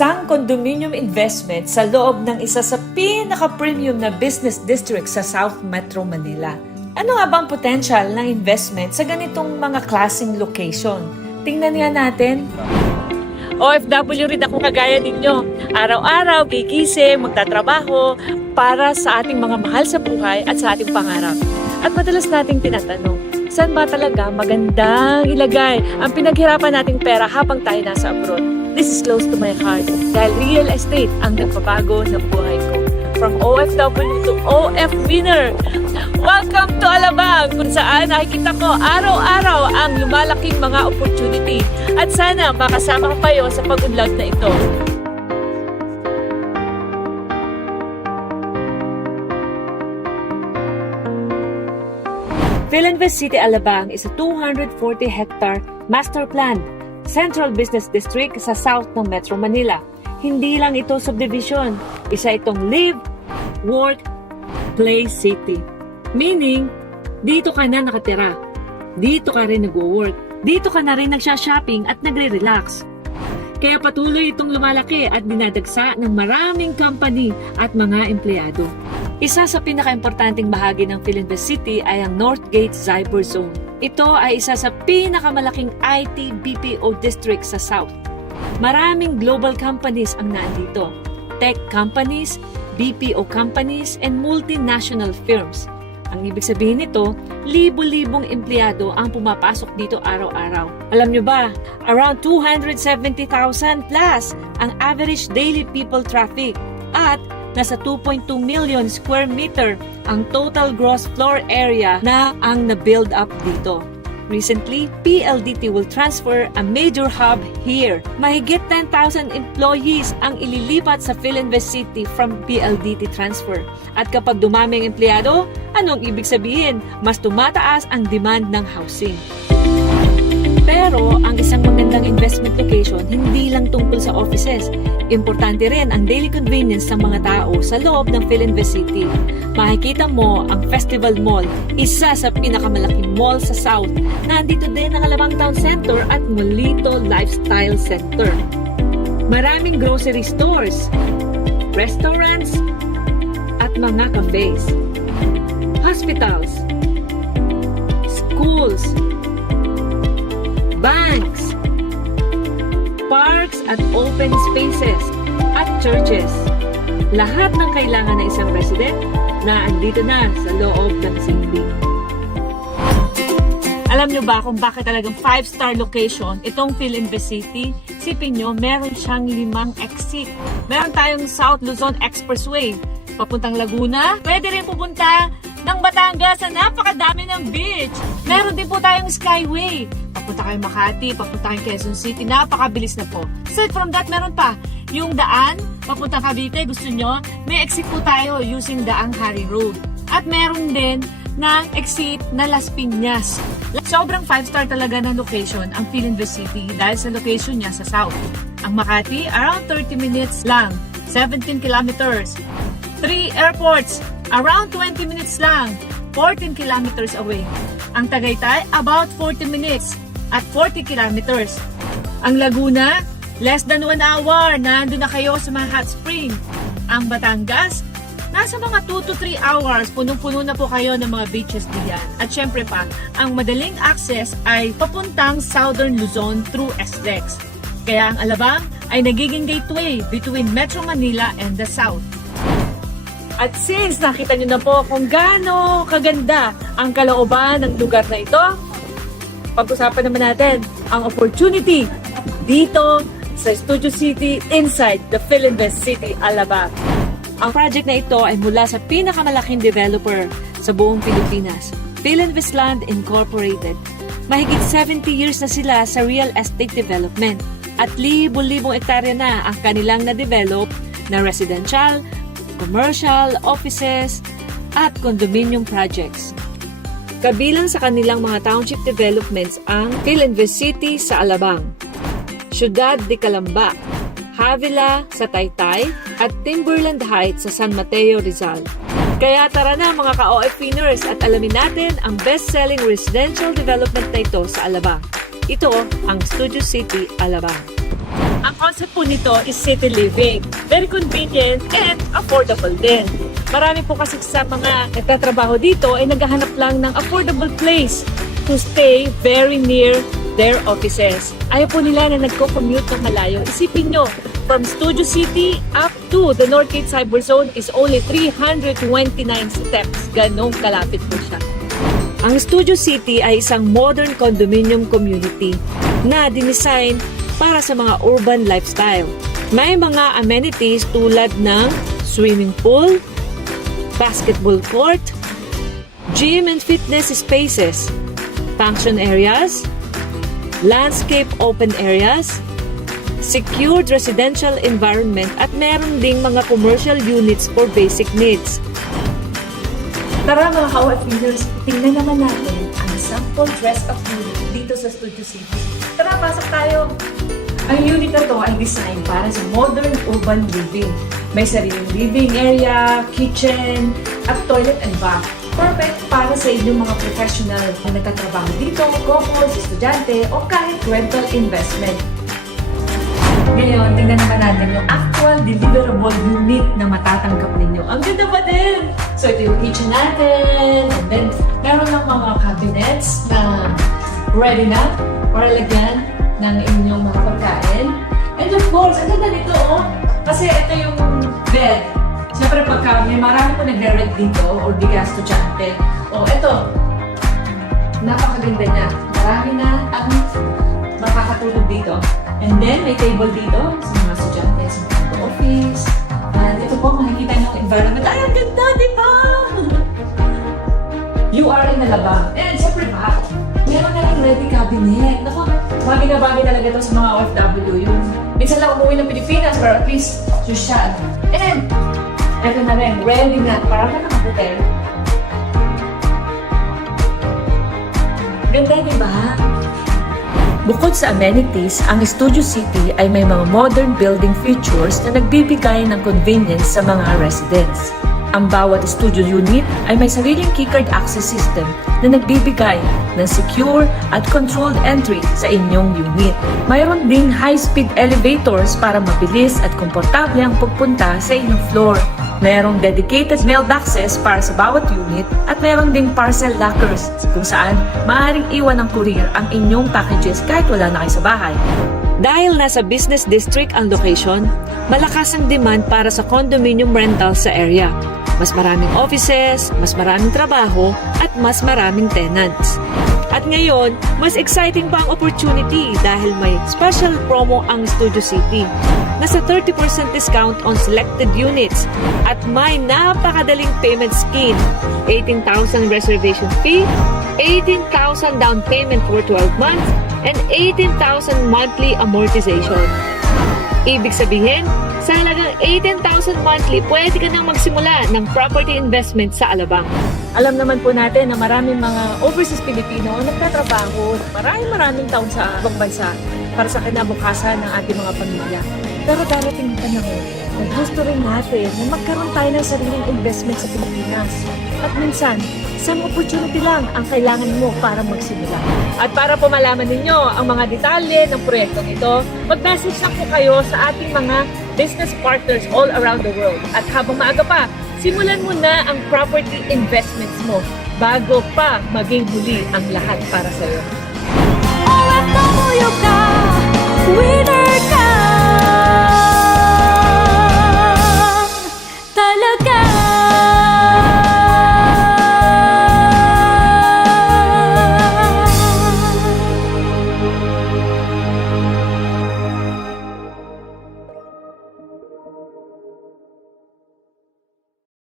Isang condominium investment sa loob ng isa sa pinaka-premium na business district sa South Metro Manila. Ano nga bang potential ng investment sa ganitong mga klaseng location? Tingnan nga natin. OFW rin ako kagaya ninyo. Araw-araw, gigising, magtatrabaho para sa ating mga mahal sa buhay at sa ating pangarap. At madalas nating tinatanong, saan ba talaga magandang ilagay ang pinaghirapan nating pera habang tayo nasa abroad? This is close to my heart dahil real estate ang nagpabago ng buhay ko. From OFW to OF winner. Welcome to Alabang, kung saan nakikita ko araw-araw ang lumalaking mga opportunity. At sana makasama ko kayo sa pag-unlad na ito. Philinvest City Alabang is a 240-hectare master plan Central Business District sa south ng Metro Manila. Hindi lang ito subdivision, isa itong live, work, play city. Meaning, dito ka na nakatira, dito ka rin nag-work, dito ka na rin nagsha-shopping at nagre-relax. Kaya patuloy itong lumalaki at dinadagsa ng maraming company at mga empleyado. Isa sa pinaka-importanting bahagi ng Philinvest City ay ang Northgate Cyber Zone. Ito ay isa sa pinakamalaking IT BPO district sa South. Maraming global companies ang nandito. Tech companies, BPO companies, and multinational firms. Ang ibig sabihin nito, libo-libong empleyado ang pumapasok dito araw-araw. Alam nyo ba, around 270,000 plus ang average daily people traffic at nasa 2.2 million square meter ang total gross floor area na ang na-build up dito. Recently, PLDT will transfer a major hub here. Mahigit 10,000 employees ang ililipat sa Philinvest City from PLDT transfer. At kapag dumami ang empleyado, anong ibig sabihin? Mas tumataas ang demand ng housing. Pero ang isang magandang investment location hindi lang tungkol sa offices. Importante rin ang daily convenience ng mga tao sa loob ng Philinvest City. Makikita mo ang Festival Mall, isa sa pinakamalaking mall sa South. Nandito din ang Alabang Town Center at Molito Lifestyle Center. Maraming grocery stores, restaurants, at mga cafes. Hospitals, schools, banks, parks at open spaces, at churches. Lahat ng kailangan ng isang resident na andito na sa loob ng city. Alam nyo ba kung bakit talagang 5-star location itong Philinvest City? Sipin nyo, meron siyang 5 exit. Meron tayong South Luzon Expressway, papuntang Laguna. Pwede rin pupunta ng Batangas na napakadami ng beach. Meron din po tayong Skyway. Papunta kayo Makati, papunta kayo Quezon City, napakabilis na po. Aside from that, meron pa yung daan, papunta Cavite, gusto nyo, may exit po tayo using Daang Hari Road. At meron din ng exit na Las Piñas. Sobrang 5-star talaga ng location ang Philinvest City dahil sa location niya sa South. Ang Makati, around 30 minutes lang, 17 kilometers. 3 airports, around 20 minutes lang, 14 kilometers away. Ang Tagaytay, about 40 minutes at 40 kilometers. Ang Laguna, less than 1 hour, nandun na kayo sa mga hot spring. Ang Batangas, nasa mga 2 to 3 hours, punong-puno na po kayo ng mga beaches diyan. At syempre pa, ang madaling access ay papuntang Southern Luzon through SLEX. Kaya ang Alabang ay nagiging gateway between Metro Manila and the South. At since nakita nyo na po kung gaano kaganda ang kalooban ng lugar na ito, pag-usapan naman natin ang opportunity dito sa Studio City inside the Philinvest City, Alabang. Ang project na ito ay mula sa pinakamalaking developer sa buong Pilipinas, Philinvest Land Incorporated. Mahigit 70 years na sila sa real estate development at libo-libong ektarya na ang kanilang na-develop na residential, commercial, offices, at condominium projects. Kabilang sa kanilang mga township developments ang Philinvest City sa Alabang, Ciudad de Calamba, Havila sa Taytay, at Timberland Heights sa San Mateo, Rizal. Kaya tara na mga ka-OF-winners at alamin natin ang best-selling residential development na ito sa Alabang. Ito ang Studio City, Alabang. Ang concept po nito is city living. Very convenient and affordable din. Marami po kasi sa mga nagtatrabaho dito ay naghahanap lang ng affordable place to stay very near their offices. Ayaw po nila na nagko-commute ng malayo. Isipin nyo, from Studio City up to the Northgate Cyber Zone is only 329 steps. Ganong kalapit po siya. Ang Studio City ay isang modern condominium community na dinesign para sa mga urban lifestyle. May mga amenities tulad ng swimming pool, basketball court, gym and fitness spaces, function areas, landscape open areas, secured residential environment at meron ding mga commercial units for basic needs. Tara mga ka-OFWers, tingnan naman natin ang sample dress-up unit dito sa Studio City. Tara, pasok tayo! Ang unit na to ay design para sa modern urban living. May sariling living area, kitchen, at toilet and bath. Perfect para sa inyong mga professional na nagtatrabaho dito, couples, estudyante, o kahit rental investment. Ngayon, tingnan naman natin yung actual deliverable unit na matatanggap ninyo. Ang ganda ba din? So, ito yung kitchen natin. And then, meron ng mga cabinets na ready na para lagyan ng inyong mga pagkain. And of course, ang ganda nito, oh. Kasi ito yung bed. Siyempre, pagka may marami po nagre-rent dito or di ka estudyante. Oh, ito. Napakaganda niya. Marami na ang makakatulog dito. And then, may table dito sa mga estudyante, sa mga office. And ito po, makikita nyo ang environment. Ay, ang ganda, di ba? You are in Alabang. And siyempre ba, meron na rin ready cabinet. Naku, bagay na bagay talaga ito sa mga OFW. Yung minsan lang umuwi ng Pilipinas, pero at least social. And, ito na rin, ready na. Parang ka nakahotel. Ganda, di ba? Bukod sa amenities, ang Studio City ay may mga modern building features na nagbibigay ng convenience sa mga residents. Ang bawat studio unit ay may sariling keycard access system na nagbibigay ng secure at controlled entry sa inyong unit. Mayroon ding high-speed elevators para mabilis at komportable ang pagpunta sa inyong floor. Mayroong dedicated mailboxes para sa bawat unit at mayroon ding parcel lockers kung saan maaaring iwan ng courier ang inyong packages kahit wala na kayo sa bahay. Dahil nasa business district ang location, malakas ang demand para sa condominium rental sa area. Mas maraming offices, mas maraming trabaho, at mas maraming tenants. At ngayon, mas exciting pa ang opportunity dahil may special promo ang Studio City. Nasa 30% discount on selected units at may napakadaling payment scheme. 18,000 reservation fee, 18,000 down payment for 12 months, and 18,000 monthly amortization. Ibig sabihin, sa halagang 18,000 monthly, pwede ka nang magsimula ng property investment sa Alabang. Alam naman po natin na maraming mga overseas Pilipino nagtatrabaho maraming taon sa ibang bansa para sa kinabukasan ng ating mga pamilya. Pero darating ang panahon na gusto rin natin na magkaroon tayo ng sariling investment sa Pilipinas. At minsan, isang opportunity lang ang kailangan mo para magsimula. At para po malaman ninyo ang mga detalye ng proyektong ito, mag-message lang po kayo sa ating mga business partners all around the world. At habang maaga pa, simulan mo na ang property investments mo bago pa maging huli ang lahat para sa iyo. OFW ka, winner!